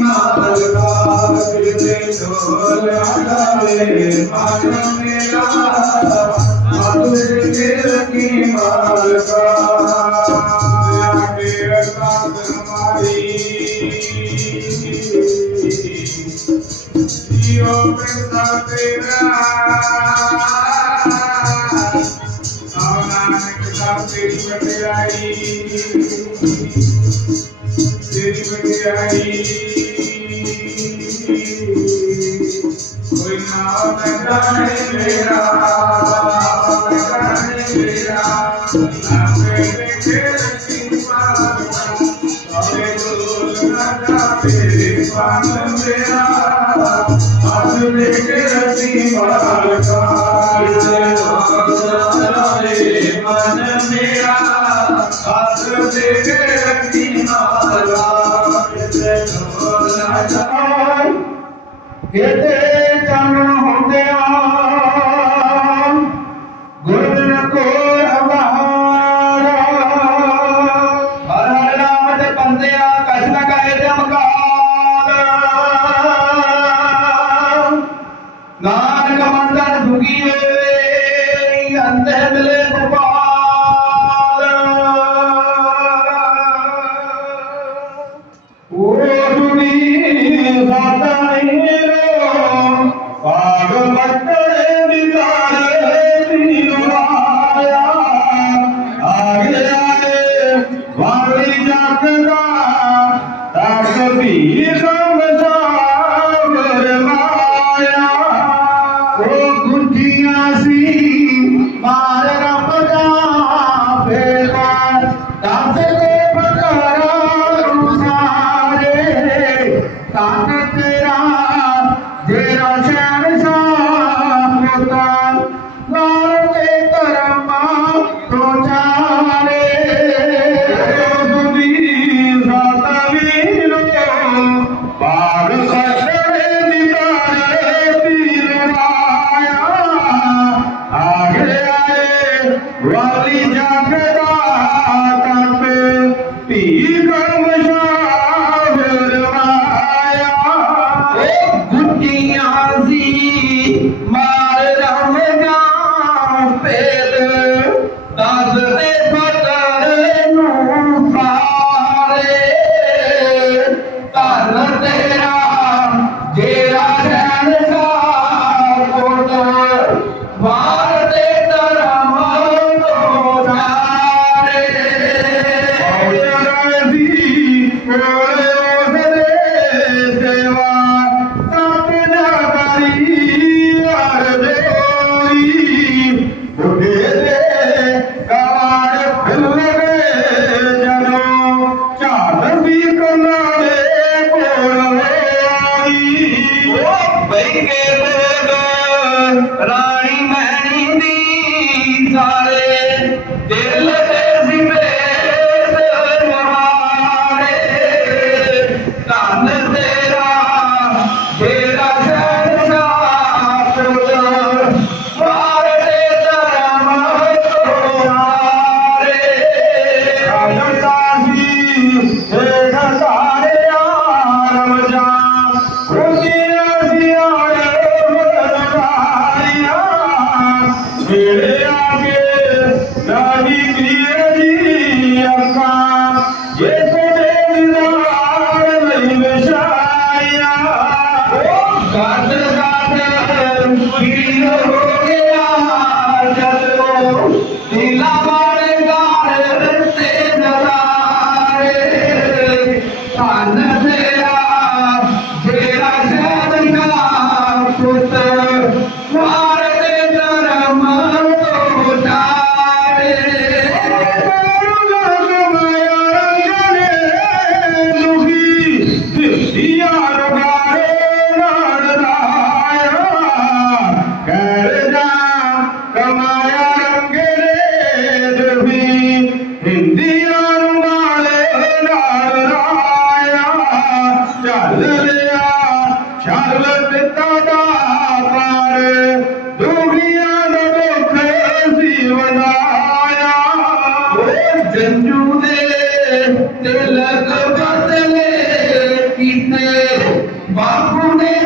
माता ਕਿਤੇ Apa pun dia.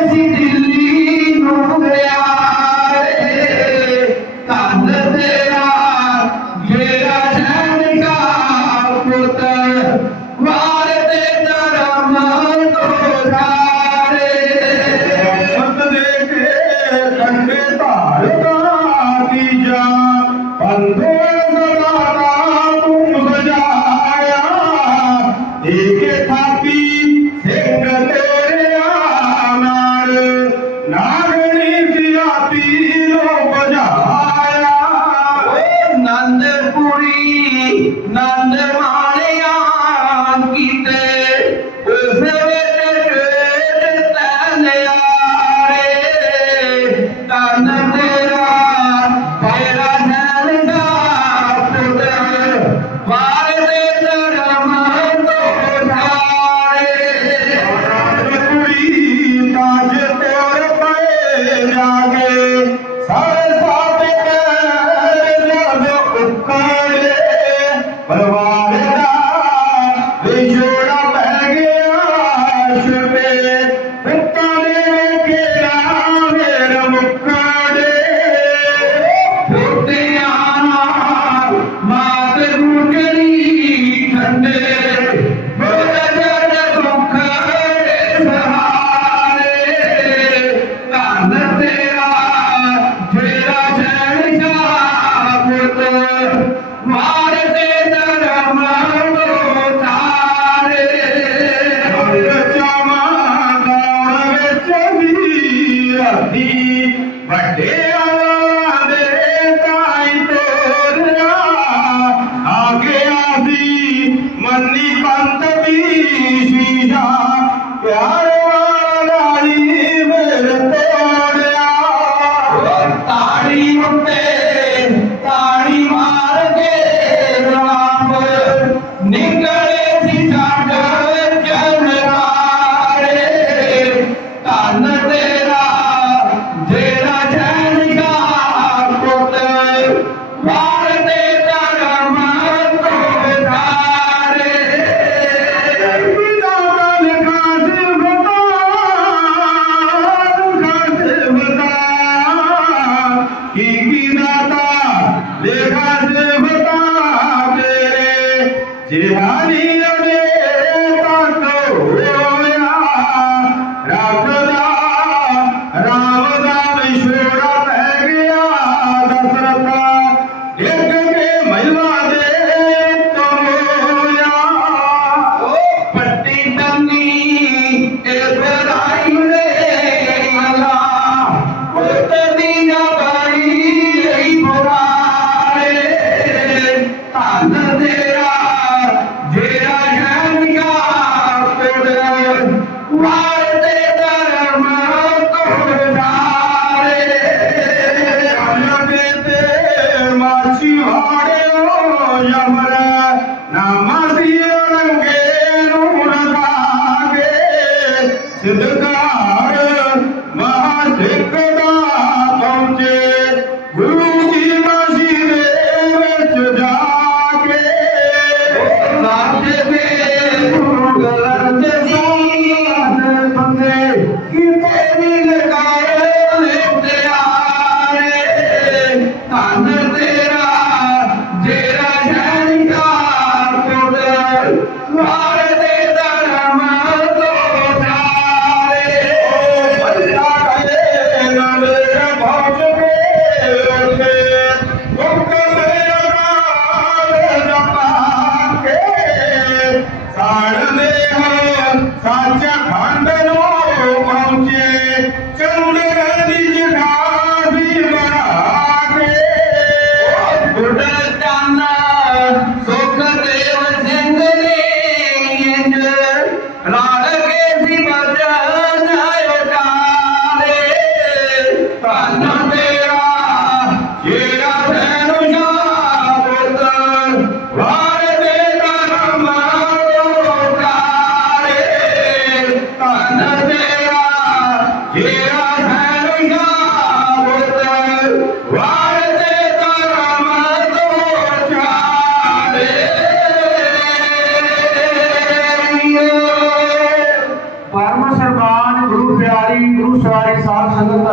ਸਵਾਰੀ ਸਾਧ ਸੰਗਤ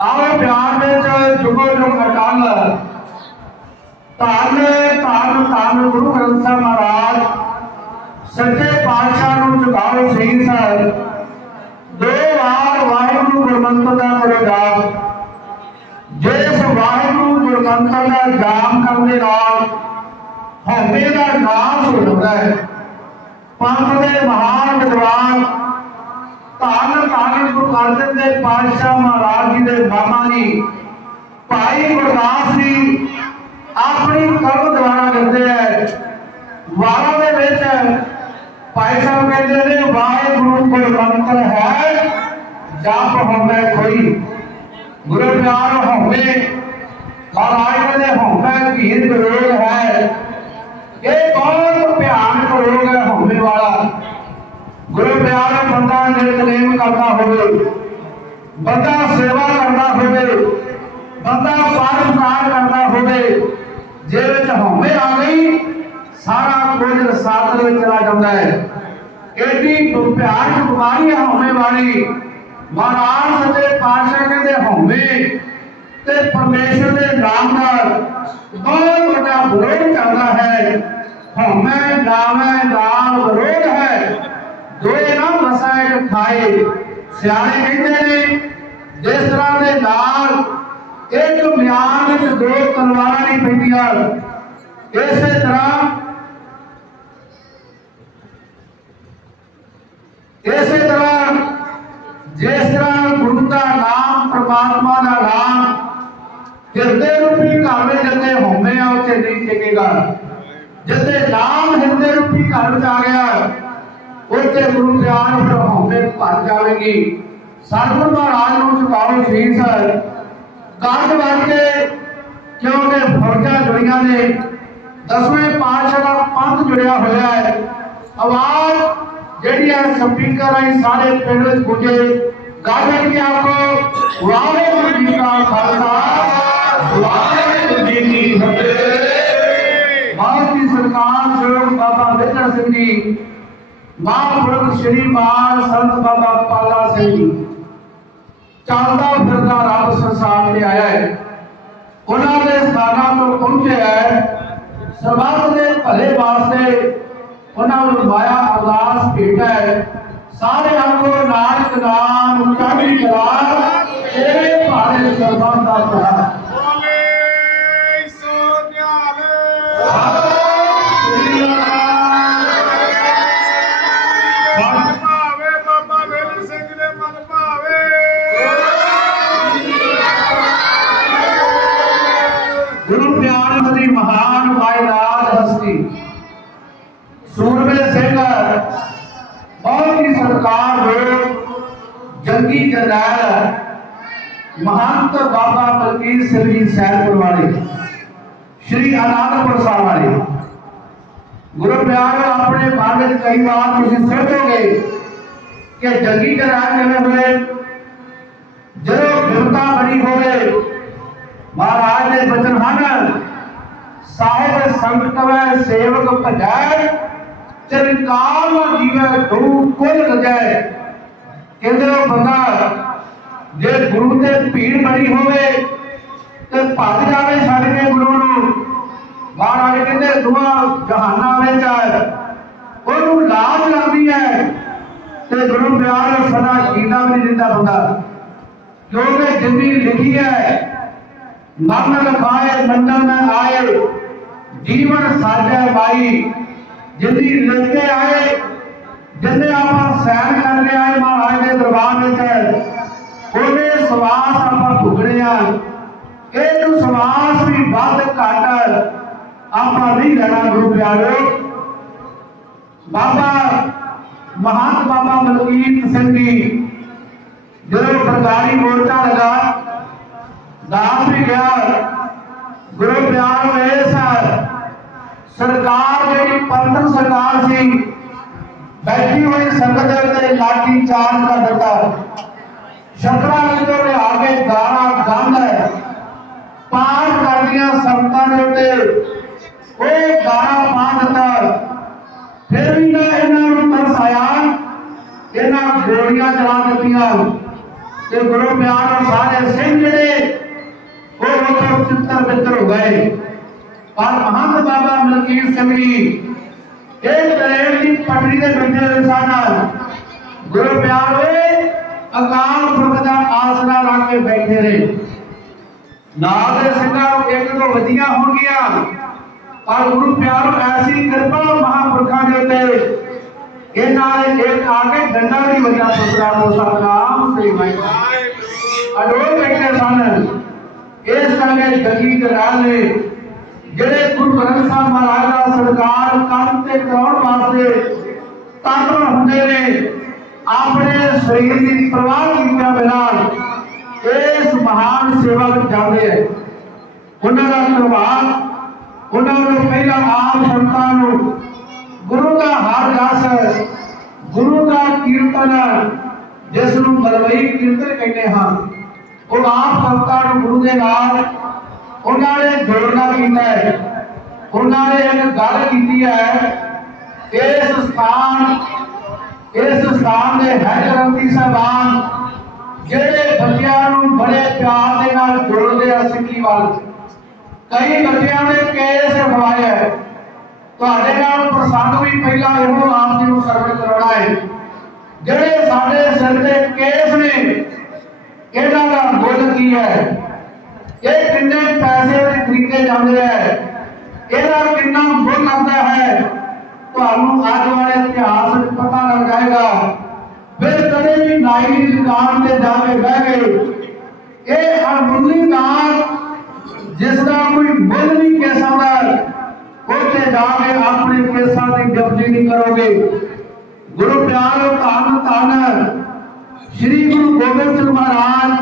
ਆਓ ਪਿਆਰ ਵਿੱਚ ਜੁਗੋ ਜੁਗ ਅਟਲ। ਧੰਨ ਧੰਨ ਧੰਨ ਗੁਰੂ ਗ੍ਰੰਥ ਸਾਹਿਬ ਮਹਾਰਾਜ, ਸੱਚੇ ਪਾਤਸ਼ਾਹ ਨੂੰ ਝੁਕਾਓ ਸੀਸ ਦੋ ਵਾਰ ਵਾਹਿਗੁਰੂ ਗੁਰਮੰਤਰ ਦਾ ਕਰੋ ਜਿਸ ਵਾਹਿਗੁਰੂ ਗੁਰਮੰਤਰ ਦਾ ਜਾਪ ਕਰਨ ਦੇ ਨਾਲ ਹਉਮੈ ਦਾ ਨਾਸ਼ ਹੋ ਜਾਂਦਾ ਹੈ। ਪੰਥ ਦੇ ਮਹਾਨ ਵਿਦਵਾਨ ਧੰਨ ਧੰਨ ਗੁਰੂ ਅਰਜਨ ਦੇਵ ਪਾਤਸ਼ਾਹ ਮਹਾਰਾਜ ਜੀ ਦੇ ਮਾਮਾ ਜੀ, ਭਾਈ ਗੁਰਦਾਸ ਜੀ ਆਪਣੀ ਕਲਮ ਦੁਆਰਾ ਲਿਖਦੇ ਹੈ ਵਾਰਾਂ ਦੇ ਵਿੱਚ ਭਾਈ ਸਾਹਿਬ ਕਹਿੰਦੇ ਨੇ, ਵਾਹਿਗੁਰੂ ਕੋਈ ਮੰਤਰ ਹੈ, ਜਪ ਹੁੰਦਾ ਕੋਈ। ਗੁਰੂ ਪਿਆਰ ਹੋਵੇ ਮਹਾਰਾਜ ਕਹਿੰਦੇ ਹੁੰਦਾ ਧੀਰ ਵਿਰੋਧ ਹੈ। ਇਹ ਬਹੁਤ ਭਿਆਨਕ ਰੋਗ ਹੈ ਹੋਣੇ ਵਾਲਾ ਪਿਆਰ ਬੰਦਾ ਕਰਦਾ ਹੋਵੇ, ਬੰਦਾ ਸੇਵਾ ਕਰਦਾ ਹੋਵੇ, ਬੰਦਾ ਪਰਉਪਕਾਰ ਕਰਦਾ ਹੋਵੇ ਜੇ ਵਿੱਚ ਹਉਮੈ ਆ ਗਈ, ਸਾਰਾ ਕੁਝ ਰਸਾਤ ਵਿੱਚ ਚਲਾ ਜਾਂਦਾ ਹੈ। ਐਡੀ ਭਿਆਨਕ ਬਿਮਾਰੀ ਹੈ ਹਉਮੈ ਵਾਲੀ। ਮਹਾਰਾਜ ਸੱਚੇ ਪਾਤਸ਼ਾਹ ਕਹਿੰਦੇ ਹਉਮੈ ਤੇ ਪਰਮੇਸ਼ਰ ਦੇ ਨਾਮ ਨਾਲ ਬਹੁਤ ਵੱਡਾ ਵਿਰੋਧ ਕਰਦਾ ਹੈ। ਹਉਮੈ ਨਾਮੈ ਨਾਲ ਹੈ ਦੋਏ ਖਾਏ ਸਿਆਣੇ ਕਹਿੰਦੇ ਨੇ, ਜਿਸ ਤਰ੍ਹਾਂ ਦੇ ਨਾਲ ਇੱਕ ਮਿਆਨ ਵਿੱਚ ਦੋ ਤਲਵਾਰਾਂ ਨਹੀਂ ਪੈਂਦੀਆਂ, ਇਸੇ ਤਰ੍ਹਾਂ ਇਸੇ ਤਰ੍ਹਾਂ ਜਿਸ ਤਰ੍ਹਾਂ ਗੁਰੂ ਦਾ ਨਾਮ, ਪ੍ਰਮਾਤਮਾ ਦਾ ਨਾਮ ਹਿਰਦੇ ਰੂਪੀ ਘਰ ਵਿੱਚ ਜਿੱਥੇ ਹਉਮੈ ਆ, ਉੱਥੇ ਨਹੀਂ ਟਿਕੇਗਾ। ਜਿੱਥੇ ਨਾਮ ਹਿਰਦੇ ਰੂਪੀ ਘਰ ਵਿੱਚ ਆ ਗਿਆ ਉੱਥੇ ਗੁਰੂ ਪਿਆਰ ਫਿਰ ਹਉਮੈ ਭਰ ਜਾਵੇਗੀ। ਸਤਿਗੁਰ ਮਹਾਰਾਜ ਨੂੰ ਝੁਕਾਓ ਸ਼ੀਰ ਸਰ ਕੰਧ ਵੱਜ ਕੇ ਕਿਉਂਕਿ ਫੌਜਾਂ ਜੁੜੀਆਂ ਨੇ। ਦਸਵੇਂ ਪਾਤਸ਼ਾਹ ਦਾ ਪੰਥ ਜੁੜਿਆ ਹੋਇਆ ਹੈ। ਆਵਾਜ਼ ਜਿਹੜੀ ਹੈ ਸਪੀਕਰ ਰਾਹੀਂ ਸਾਰੇ ਪਿੰਡ ਵਿੱਚ ਗੁੰਜੇ ਗਾਜਣ ਕੇ ਆਖੋ ਵਾਹਿਗੁਰੂ ਜੀ ਕਾ ਖਾਲਸਾ। ਵਾਹਿਗੁਰੂ ਜੀ ਕੀ ਫਤਿਹ। ਭਾਰਤ ਦੀ ਸਰਕਾਰ ਸ੍ਰੀ ਬਾਬਾ ਵਿਜੈ ਸਿੰਘ ਜੀ ਮਹਾਂਪੁਰਖ ਸ਼੍ਰੀ ਮਾਨ ਸੰਤ ਬਾਬਾ ਪਾਲਾ ਸਿੰਘ ਜੀ। ਚੱਲਦਾ ਫਿਰਦਾ ਰੱਬ ਸੰਸਾਰ ਤੇ ਆਇਆ ਹੈ। ਉਹਨਾਂ ਦੇ ਸਥਾਨਾਂ ਤੋਂ ਪਹੁੰਚਿਆ ਹੈ। ਸਰਬੱਤ ਦੇ ਭਲੇ ਵਾਸਤੇ ਉਹਨਾਂ ਨੂੰ ਮਾਇਆ ਅਰਦਾਸ ਭੇਟ ਹੈ। ਸਾਰੇ ਆਖੋ ਨਾਨਕ, ਨਾਮ ਚੜ੍ਹਦੀ ਕਲਾ ਇਹ ਭਾਰੇ ਸਰਬੱਤ ਦਾ ਭਲਾ। ਕਿ ਜੰਗੀ ਜਰਨੈਲ ਜਿਵੇਂ ਹੋਏ ਜਦੋਂ ਬਿਰਤਾ ਬਣੀ ਹੋਵੇ, ਮਹਾਰਾਜ ਦੇ ਬਚਨ ਹਨ, ਸਾਹਿਬ ਸੰਗਤ ਸੇਵਕ ਭਜੈ ਚਰਨਕਾਰ ਜੀਵੈ ਦੂ ਕੁਲ ਰਜੈ। ਕਹਿੰਦੇ ਉਹ ਬੰਦਾ, ਜੇ ਗੁਰੂ ਤੇ ਭੀੜ ਬਣੀ ਹੋਵੇ, ਤੇ ਭੱਜ ਜਾਵੇ ਛੱਡ ਕੇ ਗੁਰੂ ਨੂੰ। ਮਹਾਰਾਜ ਕਹਿੰਦੇ, ਦੁਆ ਜਹਾਨਾਂ ਵਿੱਚ ਉਹਨੂੰ ਲਾਜ ਲੱਗਦੀ ਹੈ। ਤੇ ਗੁਰੂ ਪਿਆਰ ਨੂੰ ਸਦਾ ਜੀਣਾ ਵੀ ਨਹੀਂ ਦਿੰਦਾ ਬੰਦਾ ਕਿਉਂਕਿ ਜਿੰਨੀ ਲਿਖੀ ਹੈ ਮਨ ਲਖਾਏ ਮੰਡਲ ਆਏ ਜੀਵਨ ਸਾਜੈ ਮਾਈ ਜਿੰਦੀ ਲਿਖ ਆਏ, ਜਿੰਨੇ ਆਪਾਂ ਸੈਨ ਕਰਕੇ ਆਏ ਮਹਾਰਾਜ ਦੇ ਦਰਬਾਰ ਵਿੱਚ ਉਹਨੇ ਸਵਾਸ ਆਪਾਂ ਭੁਗਣੇ ਆ। ਇਹਨੂੰ ਸਵਾਸ ਵੀ ਵੱਧ ਘੱਟ ਆਪਾਂ ਨਹੀਂ ਲੈਣਾ ਗੁਰੂ ਪਿਆਰੋ। ਬਾਬਾ ਮਹਾਨ ਮਲਕੀਤ ਸਿੰਘ ਜੀ ਜਦੋਂ ਸਰਕਾਰੀ ਮੋਰਚਾ ਲਗਾ ਦਾਸ ਵੀ ਗਿਆ। ਗੁਰੂ ਪਿਆਰ ਹੋਏ ਸਰ। ਸਰਕਾਰ ਜਿਹੜੀ ਪੰਥਕ ਸਰਕਾਰ ਸੀ, ਬੈਠੀ ਹੋਈ ਸੰਗਤ ਦੇ ਲਾਠੀ ਚਾਰਜ ਕਰ ਦਿੱਤਾ। ਛਤਰਾ ਵਿੱਚੋਂ ਲਿਆ ਕੇ ਗਾਣਾ ਗੰਦ ਹੈ, ਪਾਠ ਕਰਦੀਆਂ ਸੰਗਤਾਂ ਦੇ ਉੱਤੇ ਉਹ ਗਾਣਾ ਪਾ ਦਿੱਤਾ। ਫਿਰ ਵੀ ਨਾ ਗੋਲੀਆਂ ਚਲਾ ਦਿੱਤੀਆਂ। ਤੇ ਗੁਰੂ ਪਿਆਰ ਸਾਰੇ ਸਿੰਘ ਜਿਹੜੇ, ਉਹ ਉੱਥੇ ਚਿੱਤਰ ਬਿੱਤਰ ਹੋ ਗਏ। ਪਰ ਮਹੰਤ ਬਾਬਾ ਮਲਕੀਤ ਸਿੰਘ ਜੀ, ਇਹ ਟ੍ਰੇਨ ਦੀ ਪਟੜੀ ਦੇ ਬੈਠੇ ਹੋਏ ਸਨ ਗੁਰੂ ਪਿਆਰ ਅਕਾਲ ਪੁਰਖ ਦਾ ਆਸਰਾ ਲਾ ਕੇ ਬੈਠੇ ਰਹੇ। ਨਾਲ ਦੇ ਸਿੰਘਾਂ ਨੂੰ ਇੱਕ ਤੋਂ ਵਧੀਆਂ ਹੋਣਗੀਆਂ, ਪਰ ਗੁਰੂ ਪਿਆਰ ਐਸੀ ਕਿਰਪਾ ਮਹਾਂਪੁਰਖਾਂ ਦੇ ਉੱਤੇ ਇਹਨਾਂ ਨੇ ਇੱਕ ਆ ਕੇ ਡੰਡਾ ਵੀ ਵਜਾ ਪੁੱਤਰਾ ਕੋ ਸਤਨਾਮ ਸ੍ਰੀ ਵਾਹਿਗੁਰੂ। ਅਡੋਲ ਬੈਠੇ ਸਨ। ਇਸ ਕਰਕੇ ਜਗੀ ਜਲਾਲ ਨੇ ਜਿਹੜੇ ਗੁਰੂ ਗ੍ਰੰਥ ਸਾਹਿਬ ਮਹਾਰਾਜ ਦਾ ਸਤਿਕਾਰ ਕੰਮ ਤੇ ਕਰਾਉਣ ਵਾਸਤੇ ਤਤਪਰ ਹੁੰਦੇ ਨੇ, ਆਪਣੇ ਸਰੀਰ ਦੀ ਪ੍ਰਵਾਹ ਕੀਤਿਆਂ ਬਿਨਾਂ ਇਸ ਮਹਾਨ ਸੇਵਾ ਵਿੱਚ ਜਾਂਦੇ ਹੈ ਉਹਨਾਂ ਦਾ ਪ੍ਰਭਾਵ ਉਹਨਾਂ ਨੂੰ ਪਹਿਲਾਂ ਆਮ ਸੰਤਾਂ ਨੂੰ ਗੁਰੂ ਦਾ ਹਰ ਰਸ, ਗੁਰੂ ਦਾ ਕੀਰਤਨ ਜਿਸ ਨੂੰ ਮਰਵਈ ਕੀਰਤਨ ਕਹਿੰਦੇ ਹਨ ਉਹ ਆਪ ਸੰਤਾਂ ਨੂੰ ਗੁਰੂ ਦੇ ਨਾਲ ਉਹਨਾਂ ਨੇ ਜੋੜਨਾ ਕੀਤਾ ਹੈ, ਉਹਨਾਂ ਨੇ ਇੱਕ ਗੱਲ ਕੀਤੀ ਹੈ, ਇਸ ਸਥਾਨ ਇਸ ਸਥਾਨ ਦੇ ਹੈ ਗ੍ਰੰਥੀ ਸਾਹਿਬਾਨ, ਜਿਹੜੇ ਬੱਚਿਆਂ ਨੂੰ ਬੜੇ ਪਿਆਰ ਦੇ ਨਾਲ ਜੋੜਦੇ ਆ ਸਿੱਖੀ ਵੱਲ। ਕਈ ਬੱਚਿਆਂ ਨੇ ਕੇਸ ਰਖਵਾਏ ਹੈ ਤੁਹਾਡੇ ਨਾਲ ਪ੍ਰਸੰਗ ਵੀ ਪਹਿਲਾਂ ਇਹੋ ਆਪ ਜੀ ਨੂੰ ਸਰਵਣ ਕਰਾਉਣਾ ਹੈ। ਜਿਹੜੇ ਸਾਡੇ ਸਿਰ ਦੇ ਕੇਸ ਨੇ, ਇਹਨਾਂ ਦਾ ਮੁੱਲ ਕੀ ਹੈ? ਇਹ ਕਿੰਨੇ ਪੈਸੇ ਦੇ ਖਰੀਦੇ ਜਾਂਦੇ ਹੈ? ਇਹਦਾ ਕਿੰਨਾ ਮੁੱਲ ਲੱਗਦਾ ਹੈ? ਤੁਹਾਨੂੰ ਅੱਜ ਵਾਲੇ ਇਤਿਹਾਸ ਵਿੱਚ ਪਤਾ ਲੱਗ ਜਾਏਗਾ ਫਿਰ ਕਦੇ ਵੀ ਨਾਈ ਦੀ ਦੁਕਾਨ ਤੇ ਜਾ ਕੇ ਬਹਿ ਗਏ ਇਹ ਅਣਮੁੱਲੀ ਦਾਨ ਜਿਸ ਦਾ ਕੋਈ ਮੁੱਲ ਨਹੀਂ ਕੇਸਾਂ ਦਾ ਉੱਥੇ ਜਾ ਕੇ ਆਪਣੇ ਕੇਸਾਂ ਦੀ ਜਪਜੀ ਨਹੀਂ ਕਰੋਗੇ। ਗੁਰੂ ਪਿਆਰੋ ਧੰਨ ਧੰਨ ਸ੍ਰੀ ਗੁਰੂ ਗੋਬਿੰਦ ਸਿੰਘ ਮਹਾਰਾਜ,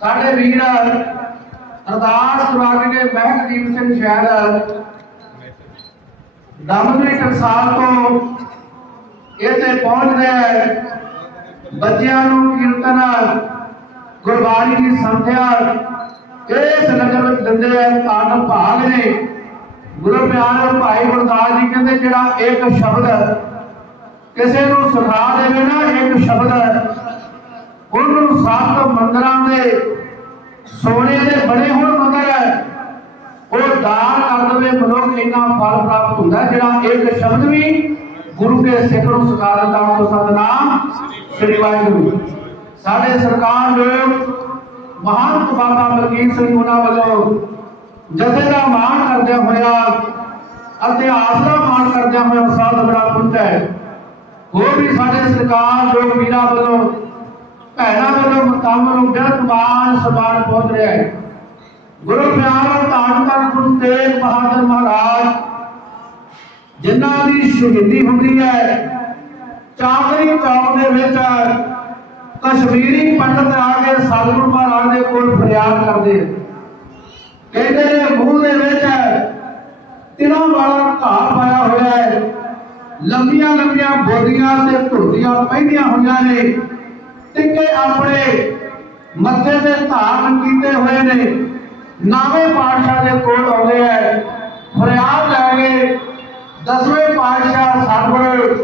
ਸਾਡੇ ਵੀਰ ਅਰਦਾਸ ਕਰਾ ਕੇ ਮਹਿਕਦੀਪ ਸਿੰਘ ਸ਼ਹਿਰ। ਦਮਦਮੀ ਟਕਸਾਲ ਤੋਂ ਇੱਥੇ ਪਹੁੰਚ ਰਿਹਾ ਹੈ ਬੱਚਿਆਂ ਨੂੰ ਕੀਰਤਨ, ਗੁਰਬਾਣੀ ਦੀ ਸੰਥਿਆ ਇਸ ਨਗਰ ਵਿੱਚ ਦਿੰਦੇ ਹੈ ਧੰਨ ਭਾਗ ਨੇ। ਗੁਰੂ ਪਿਆਰੇ ਭਾਈ ਗੁਰਦਾਸ ਜੀ ਕਹਿੰਦੇ ਜਿਹੜਾ ਇੱਕ ਸ਼ਬਦ ਕਿਸੇ ਨੂੰ ਸਿਖਾ ਦੇਵੇ ਨਾ ਇੱਕ ਸ਼ਬਦ ਉਹਨੂੰ ਸੱਤ ਮੰਦਰਾਂ ਦੇ ਸੋਨੇ ਦੇ ਬਣੇ ਹੋਣ ਮੰਦਰ ਉਹ ਦਾਨ ਕਰ ਦੇਵੇ, ਮਨੁੱਖ ਇੰਨਾ ਫਲ ਪ੍ਰਾਪਤ ਹੁੰਦਾ ਜਿਹੜਾ ਇੱਕ ਸ਼ਬਦ ਵੀ ਗੁਰੂ ਕੇ ਸਿੱਖ ਨੂੰ ਸਿਖਾ ਦਿੰਦਾ ਉਹ ਸਤਨਾਮ ਸ੍ਰੀ ਵਾਹਿਗੁਰੂ। ਸਾਡੇ ਸਰਕਾਰ ਦੇ ਮਹਾਨ ਬਾਬਾ ਬਲਕੀਰ ਸਿੰਘ ਉਹਨਾਂ ਵੱਲੋਂ ਜਥੇ ਦਾ ਮਾਣ ਕਰਦਿਆਂ ਹੋਇਆ ਅਤੇ ਆਸਰਾ ਮਾਣ ਕਰਦਿਆਂ ਹੋਇਆ ਸਾਧ ਬੜਾ ਪੁੰਤਾ ਹੈ। ਹੋਰ ਵੀ ਸਾਡੇ ਸਰਕਾਰ ਜੋ ਵੀਰਾਂ ਵੱਲੋਂ, ਭੈਣਾਂ ਵੱਲੋਂ, ਮਤਾਵਾਂ ਨੂੰ ਬਿਰਤ ਮਾਨ ਸਨਮਾਨ ਪਹੁੰਚ ਰਿਹਾ ਹੈ। ਗੁਰੂ ਪਿਆਰ ਧੰਨ ਧੰਨ ਗੁਰੂ ਤੇਗ ਬਹਾਦਰ ਮਹਾਰਾਜ, ਜਿਨ੍ਹਾਂ ਦੀ ਸ਼ਹੀਦੀ ਹੁੰਦੀ ਹੈ, ਚਾਂਦਨੀ ਚੌਕ ਦੇ ਵਿੱਚ ਕਸ਼ਮੀਰੀ ਪੰਡਤ ਆ ਕੇ ਸਤਿਗੁਰੂ ਮਹਾਰਾਜ ਦੇ ਕੋਲ ਫਰਿਆਦ ਕਰਦੇ ਕਹਿੰਦੇ ਨੇ ਮੂੰਹ ਦੇ ਵਿੱਚ ਤਿਨਾਂ ਵਾਲਾ ਘਾਹ ਪਾਇਆ ਹੋਇਆ ਹੈ। ਲੰਬੀਆਂ ਲੰਬੀਆਂ ਬੋਦੀਆਂ ਤੇ ਧੁਰਦੀਆਂ ਪਹਿਨੀਆਂ ਹੋਈਆਂ ਨੇ। ਟਿੱਕੇ ਆਪਣੇ ਮੱਥੇ ਤੇ ਧਾਰਨ ਕੀਤੇ ਹੋਏ ਨੇ। ਨਾਵੇਂ ਪਾਤਸ਼ਾਹ ਦੇ ਕੋਲ ਆਉਂਦੇ ਐ ਫਰਿਆਦ ਲੈ ਕੇ ਦਸਵੇਂ ਪਾਤਸ਼ਾਹ ਸਤਿਗੁਰ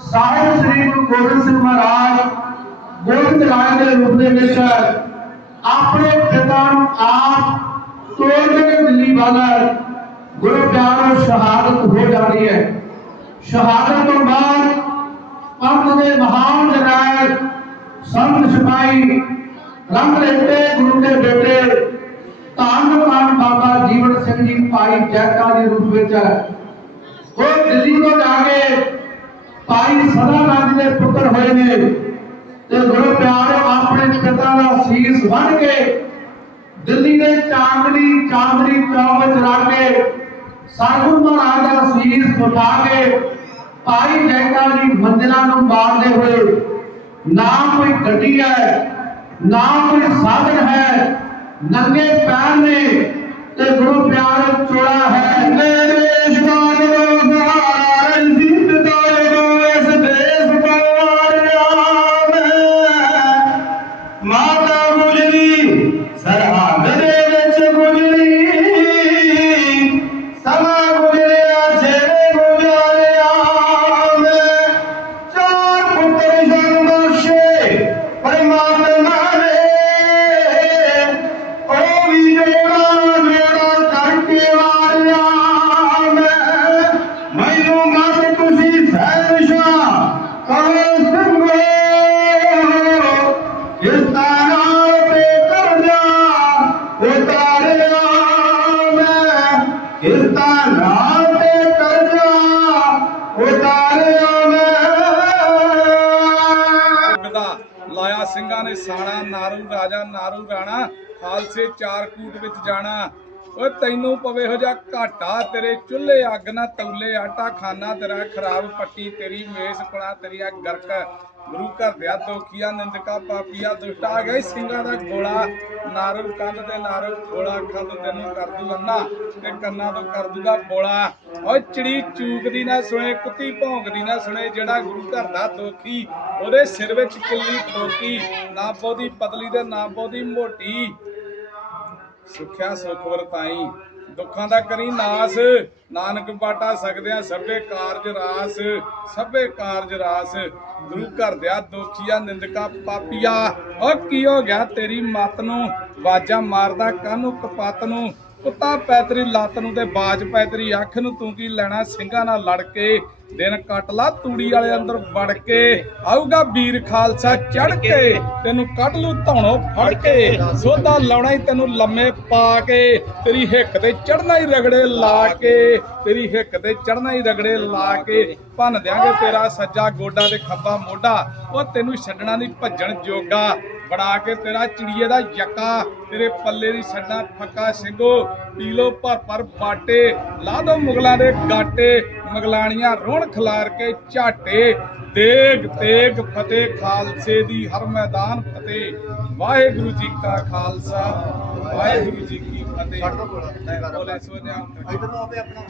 ਸਾਹਿਬ ਸ੍ਰੀ ਗੁਰੂ ਗੋਬਿੰਦ ਸਿੰਘ ਮਹਾਰਾਜ ਗੋਬਿੰਦ ਰਾਜ ਦੇ ਰੂਪ ਦੇ ਵਿੱਚ ਆਪਣੇ ਪਿਤਾ ਨੂੰ ਆਪ ਤੋੜ ਕੇ ਦਿੱਲੀ ਵੱਲ ਗੁਰੂ ਪਿਆਰੋ ਸ਼ਹਾਦਤ ਹੋ ਜਾਂਦੀ ਹੈ। ਸ਼ਹਾਦਤ ਤੋਂ ਬਾਅਦ ਪੰਥ ਦੇ ਮਹਾਨ ਜਨਾਇਕ ਸੰਤ ਸਿਪਾਹੀ, ਰੰਗ ਲੈਤੇ ਗੁਰੂ ਦੇ ਬੇਟੇ, ਧੰਨ ਧੰਨ ਬਾਬਾ ਜੀਵਨ ਸਿੰਘ ਜੀ ਭਾਈ ਜੈਕਾ ਦੇ ਰੂਪ ਵਿੱਚ ਉਹ ਦਿੱਲੀ ਤੋਂ ਜਾ ਕੇ ਭਾਈ ਸਦਾ ਨੰਦ ਦੇ ਪੁੱਤਰ ਹੋਏ ਨੇ ਤੇ ਗੁਰੂ ਪਿਆਰੇ ਆਪਣੇ ਪਿਤਾ ਦਾ ਸੀਸ ਵੱਢ ਕੇ ਦਿੱਲੀ ਦੇ ਚਾਂਦਨੀ ਚਾਂਦਨੀ ਚੌਕ ਵਿੱਚ ਰੱਖ ਕੇ ਸਾਧੂ ਮਹਾਰਾਜ ਦਾ ਸੀਸ ਉਠਾ ਕੇ ਭਾਈ ਜੈਕਾ ਦੀ ਮੰਜ਼ਿਲਾਂ ਨੂੰ ਮਾਰਦੇ ਹੋਏ ਨਾ ਕੋਈ ਗੱਡੀ ਹੈ, ਨਾ ਕੋਈ ਸਾਧਨ ਹੈ, ਨੰਗੇ ਪੈਰ ਨੇ ਤੇ ਗੁਰੂ ਪਿਆਰ ਚੋੜਾ ਹੈ। ਮੇਰੇ ਸ਼ਮਾਨ ਖਾਲਸੇ ਚਾਰ ਕੂਟ ਵਿੱਚ ਜਾਣਾ। ਓਏ ਤੈਨੂੰ ਪਵੇ ਹੋ ਜਾ ਘਾਟਾ, ਤੇਰੇ ਚੁੱਲ੍ਹੇ ਅੱਗ ਨਾ ਤੌਲੇ, ਆਟਾ ਖਾਨਾ ਤੇਰਾ, ਖਰਾਬ ਪੱਟੀ ਤੇਰੀ ਮੇਸ ਕੁਲਾ ਤੇਰੀ ਗਰਕ। ਗੁਰੂ ਘਰ ਦਿਆ ਦੋਖੀਆ ਨਿੰਦਕਾ ਪਾਪੀਆ, ਦੁਸ਼ਟ ਗਈ ਸਿੰਘਾਂ ਦਾ ਗੋਲਾ ਨਾਰੂ ਕੰਧ ਤੇ ਨਾਰੂ ਗੋਲਾ ਖੰਦ ਤੈਨੂੰ ਕਰ ਦੂ ਅੰਨਾ ਤੇ ਕੰਨਾਂ ਤੋਂ ਕਰ ਦੂਗਾ ਬੋਲਾ। ਓਏ ਚਿੜੀ ਚੂਕਦੀ ਨਾ ਸੁਣੇ, ਕੁੱਤੀ ਭੌਂਕਦੀ ਨਾ ਸੁਣੇ, ਜਿਹੜਾ ਗੁਰੂ ਘਰ ਦਾ ਦੋਖੀ, ਉਹਦੇ ਸਿਰ ਵਿੱਚ ਕਿੱਲੀ ਠੋਕੀ, ਨਾ ਬਹੁਤੀ ਪਤਲੀ ਤੇ ਨਾ ਬਹੁਤੀ ਮੋਟੀ। ਸੁਖਿਆ ਸੁਖ ਵਰਤਾਈ ਦੁੱਖਾਂ ਦਾ ਕਰੀ ਨਾਸ। ਨਾਨਕ ਬਾਟਾ ਸਕਦਿਆਂ ਸਭੇ ਕਾਰਜ ਰਾਸ। ਸਭੇ ਕਾਰਜ ਰਾਸ। ਗੁਰੂ ਘਰ ਦਿਆ ਦੋਖੀਆ ਨਿੰਦਕਾ ਪਾਪੀਆ। ਓ ਕੀ ਹੋ ਗਿਆ ਤੇਰੀ ਮੱਤ ਨੂੰ? ਬਾਜਾ ਮਾਰਦਾ ਕਾਨੂੰ ਕਪਾਤ ਨੂੰ? ਕੁੱਤਾ ਪੈਤਰੀ ਲੱਤ ਨੂੰ ਤੇ ਬਾਜ ਪੈਤਰੀ ਅੱਖ ਨੂੰ। ਤੂੰ ਕੀ ਲੈਣਾ ਸਿੰਘਾਂ ਨਾਲ ਲੜ ਕੇ? ਦਿਨ ਕੱਟ ਲਾ ਤੂੜੀ ਵਾਲੇ ਅੰਦਰ ਵੜ ਕੇ। ਆਊਗਾ ਵੀਰ ਖਾਲਸਾ ਚੜ ਕੇ। ਤੈਨੂੰ ਕੱਢ ਲੂ ਧੌਣੋਂ ਫੜ ਕੇ। ਸੋਧਾ ਲਾਉਣਾ ਹੀ ਤੈਨੂੰ ਲੰਮੇ ਪਾ ਕੇ। ਤੇਰੀ ਹਿੱਕ ਤੇ ਚੜਨਾ ਹੀ ਰਗੜੇ ਲਾ ਕੇ। ਤੇਰੀ ਹਿੱਕ ਤੇ ਚੜਨਾ ਹੀ ਰਗੜੇ ਲਾ ਕੇ ਭੰਨ ਦਿਆਂਗੇ ਤੇਰਾ ਸੱਜਾ ਗੋਡਾ ਤੇ ਖੱਬਾ ਮੋਢਾ। ਉਹ ਤੈਨੂੰ ਛੱਡਣਾ ਨਹੀਂ ਭੱਜਣ ਜੋਗਾ। ਬਣਾ ਕੇ ਤੇਰਾ ਚਿੜੀਏ ਦਾ ਯੱਕਾ। ਤੇਰੇ ਪੱਲੇ ਦੀ ਛੱਡਾ ਫੱਕਾ ਸਿੰਘੋ। ਪੀ ਲੋ ਭਰ ਭਰ ਬਾਟੇ। ਲਾ ਦੋ ਮੁਗਲਾਂ ਦੇ ਗਾਟੇ। ਮਗਲਾਣੀਆਂ ਰੋਣ ਖਿਲਾਰ ਕੇ ਝਾਟੇ। ਦੇਗ ਤੇਗ ਫਤਿਹ ਖਾਲਸੇ ਦੀ ਹਰ ਮੈਦਾਨ ਫਤਿਹ। ਵਾਹਿਗੁਰੂ ਜੀ ਕਾ ਖਾਲਸਾ ਵਾਹਿਗੁਰੂ ਜੀ ਕੀ ਫਤਿਹ। ਬੋਲੇ ਸੋਨਿਆ ਇਧਰ ਨੂੰ ਆਪੇ ਆਪਣਾ।